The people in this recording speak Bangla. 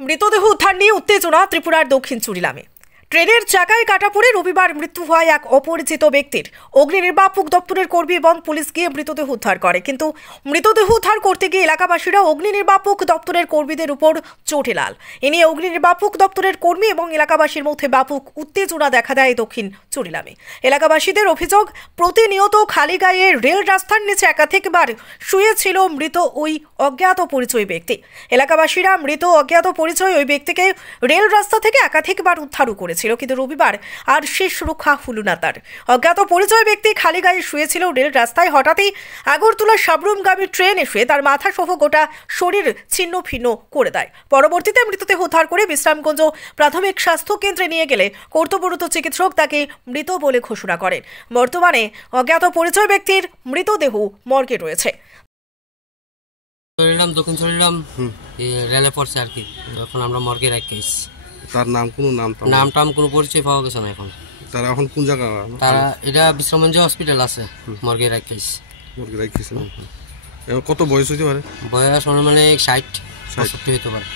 মৃতদেহ উদ্ধার নিয়ে উত্তেজনা ত্রিপুরার দক্ষিণ চুরিলামে। ট্রেনের চাকায় কাটা পড়ে রবিবার মৃত্যু হয় এক অপরিচিত ব্যক্তির। অগ্নি নির্বাপক দপ্তরের কর্মী এবং পুলিশ গিয়ে মৃতদেহ উদ্ধার করে, কিন্তু মৃতদেহ উদ্ধার করতে গিয়ে এলাকাবাসীরা অগ্নি নির্বাপক দপ্তরের কর্মীদের উপর চোটে লাল। এ নিয়ে অগ্নি নির্বাপক দপ্তরের কর্মী এবং এলাকাবাসীর মধ্যে ব্যাপক উত্তেজনা দেখা দেয় দক্ষিণ চুরিলামে। এলাকাবাসীদের অভিযোগ, প্রতিনিয়ত খালি গায়ে রেল রাস্তার নিচে একাধিকবার শুয়েছিল মৃত ওই অজ্ঞাত পরিচয় ব্যক্তি। এলাকাবাসীরা মৃত অজ্ঞাত পরিচয় ওই ব্যক্তিকে রেল রাস্তা থেকে একাধিকবার উদ্ধারও করেছে, কিন্তু রবিবার আর শেষ রক্ষা হলো না তার। অজ্ঞাত পরিচয় ব্যক্তি খালি গায়ে শুয়েছিল রেল রাস্তায়। হঠাৎই আগরতলা সাবরুমগামী ট্রেন এসে তার মাথা সহ গোটা শরীর ছিন্ন ভিন্ন করে দেয়। পরবর্তীতে মৃতদেহ উদ্ধার করে বিশ্রামগঞ্জ প্রাথমিক স্বাস্থ্য কেন্দ্রে নিয়ে গেলে কর্তব্যরত চিকিৎসক তাকে মৃত বলে ঘোষণা করেন। বর্তমানে অজ্ঞাত পরিচয় ব্যক্তির মৃতদেহ মর্গে রয়েছে। দক্ষিণ চুরিলাম রেলে পড়ছে আর কি, এখন আমরা মর্গে রাখিস। তার নাম কোনো পরিচয় পাওয়া গেছে না এখন। তারা এখন কোন জায়গা? তারা এটা বিশ্রামগঞ্জ হসপিটাল আছে, মর্গে রাখিস। কত বয়স হইতে পারে? বয়স মানে 60-65 হতে পারে।